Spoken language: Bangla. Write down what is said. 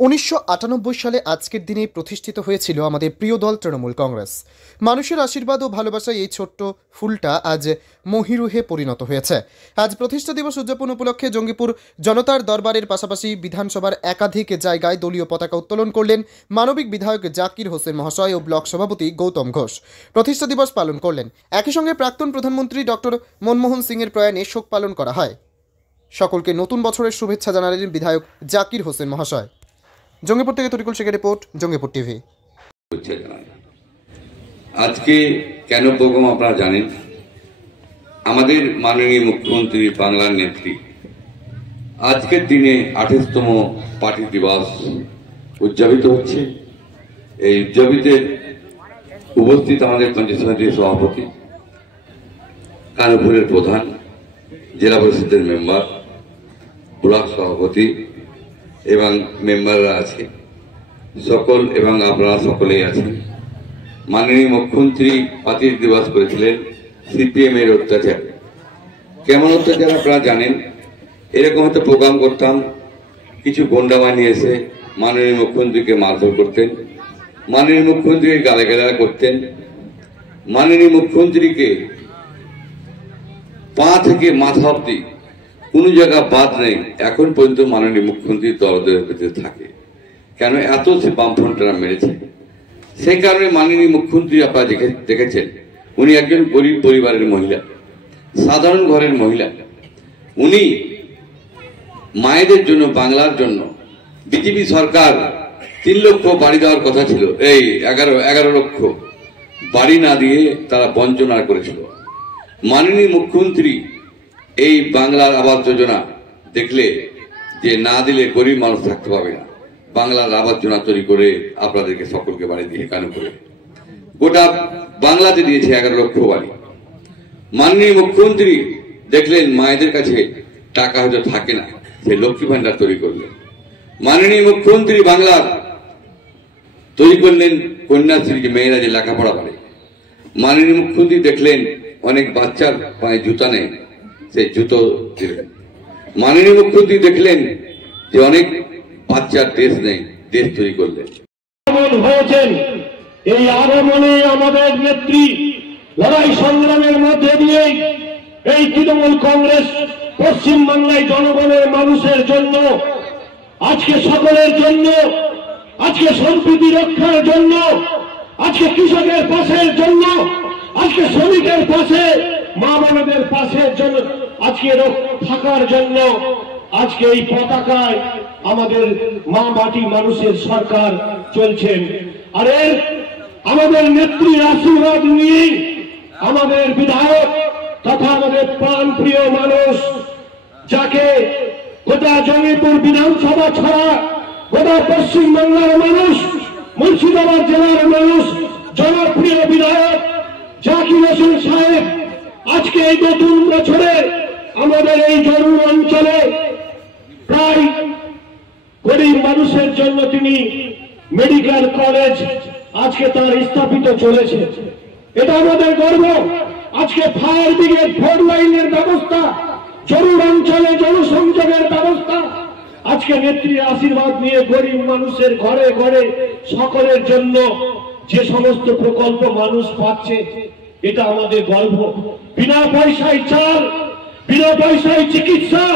1998 সালে আজকের দিনে প্রতিষ্ঠিত হয়েছিল আমাদের প্রিয় দল তৃণমূল কংগ্রেস। মানুষের আশীর্বাদ ও ভালোবাসায় এই ছোট্ট ফুলটা আজ মহিরুহে পরিণত হয়েছে। আজ প্রতিষ্ঠা দিবস উদযাপন উপলক্ষে জঙ্গিপুর জনতার দরবারের পাশাপাশি বিধানসভার একাধিক জায়গায় দলীয় পতাকা উত্তোলন করলেন মানবিক বিধায়ক জাকির হোসেন মহাশয় ও ব্লক সভাপতি গৌতম ঘোষ। প্রতিষ্ঠা দিবস পালন করলেন। একই সঙ্গে প্রাক্তন প্রধানমন্ত্রী ডক্টর মনমোহন সিংয়ের প্রয়াণে শোক পালন করা হয়। সকলকে নতুন বছরের শুভেচ্ছা জানালেন বিধায়ক জাকির হোসেন মহাশয়। জঙ্গিপুর থেকে তরিকুল শেখের রিপোর্ট, জঙ্গিপুর টিভি। আজকে কেন প্রোগ্রাম আপনারা জানেন, আমাদের মাননীয় মুখ্যমন্ত্রী বাংলার নেত্রী আজকের দিনে 28তম পার্টি দিবস উদযাপিত হচ্ছে। এই উদযাপিতের উপস্থিত আমাদের পঞ্চায়েত সমিতির সভাপতি, কানপুরের প্রধান, জেলা পরিষদের মেম্বার, ব্লক সভাপতি এবং মেম্বাররা আছে সকল, এবং আপনারা সকলেই আছেন। মাননীয় মুখ্যমন্ত্রী পার্টি দিবস করেছিলেন সিপিএম এর অত্যাচার। কেমন অত্যাচার আপনারা জানেন। এরকম হয়তো প্রোগ্রাম করতাম, কিছু গন্ডা বানিয়ে এসে মাননীয় মুখ্যমন্ত্রীকে মারধর করতেন, মাননীয় মুখ্যমন্ত্রীকে গালাগালা করতেন, মাননীয় মুখ্যমন্ত্রীকে পা থেকে মাথা অব্দি কোন জায়গা বাদ নেই। এখন পর্যন্ত মাননীয় মুখ্যমন্ত্রী দরদের ভিতরে থাকে। কেন এত সে বামফ্রন্টরা মেরেছে, সেই কারণে মাননীয় মুখ্যমন্ত্রী আপনারা দেখেছেন, উনি একজন গরিব পরিবারের মহিলা, সাধারণ ঘরের মহিলা। উনি মায়েদের জন্য, বাংলার জন্য বিজেপি সরকার 3 লক্ষ বাড়ি দেওয়ার কথা ছিল, এই 11 লক্ষ বাড়ি না দিয়ে তারা বঞ্চনা করেছিল। মাননীয় মুখ্যমন্ত্রী এই বাংলার আবাস যোজনা দেখলে যে না দিলে গরিব মানুষ থাকতে পারবে না, বাংলার আবাস যোজনা তৈরি করে আপনাদেরকে সকলকে বাড়ি দিয়ে কানু করে গোটা বাংলাতে দিয়েছে 11 লক্ষ বাড়ি। মাননীয় মুখ্যমন্ত্রী দেখলেন মায়েদের কাছে টাকা হয়তো থাকে না, সেই লক্ষ্মী ভান্ডার তৈরি করলেন। মাননীয় মুখ্যমন্ত্রী বাংলার তৈরি করলেন কন্যাশ্রী, যে মেয়েরা যে লেখাপড়া করে। মাননীয় মুখ্যমন্ত্রী দেখলেন অনেক বাচ্চার পায়ে জুতা নেই, সেই জুতো দিলেন। মাননীয় মুখ্যমন্ত্রী দেখলেন যে অনেক বাচ্চার ড্রেস নেই, ড্রেস তৈরি করলেন। হয়েছেন এই আগমনে আমাদের নেত্রী লড়াই সংগ্রামের মধ্যে দিয়ে এই তৃণমূল কংগ্রেস পশ্চিমবাংলায় জনগণের মানুষের জন্য, আজকে সকলের জন্য, আজকে সম্প্রীতি রক্ষার জন্য, আজকে কৃষকের পাশের জন্য, আজকে শ্রমিকের পাশে, মা বোনদের পাশের জন্য, আজকে থাকার জন্য আজকে এই পতাকায় আমাদের মা মাটি মানুষের সরকার চলছেন। আর আমাদের নেত্রীর আশীর্বাদ নিয়ে আমাদের বিধায়ক তথা আমাদের প্রাণ প্রিয় মানুষ, যাকে গোটা জঙ্গিপুর বিধানসভা ছাড়া গোটা পশ্চিমবাংলার মানুষ, মুর্শিদাবাদ জেলার মানুষ, জনপ্রিয় বিধায়ক জাকির হোসেন সাহেব আজকে এই নতুন বছরে আমাদের এই জরুরি অঞ্চলে প্রায় গরিব মানুষের জন্য তিনি মেডিকেল কলেজ আজকে তার স্থাপিত চলেছে। এটা আমাদের গর্ব। আজকে ফায়ার ব্রিগেড 4 লাইনের ব্যবস্থা, জরুরি অঞ্চলে জনসংযোগের ব্যবস্থা, আজকে নেত্রীর আশীর্বাদ নিয়ে গরিব মানুষের ঘরে ঘরে সকলের জন্য যে সমস্ত প্রকল্প মানুষ পাচ্ছে, এটা আমাদের গর্ব। বিনা পয়সায় চাল, বিনা পয়সায় চিকিৎসা।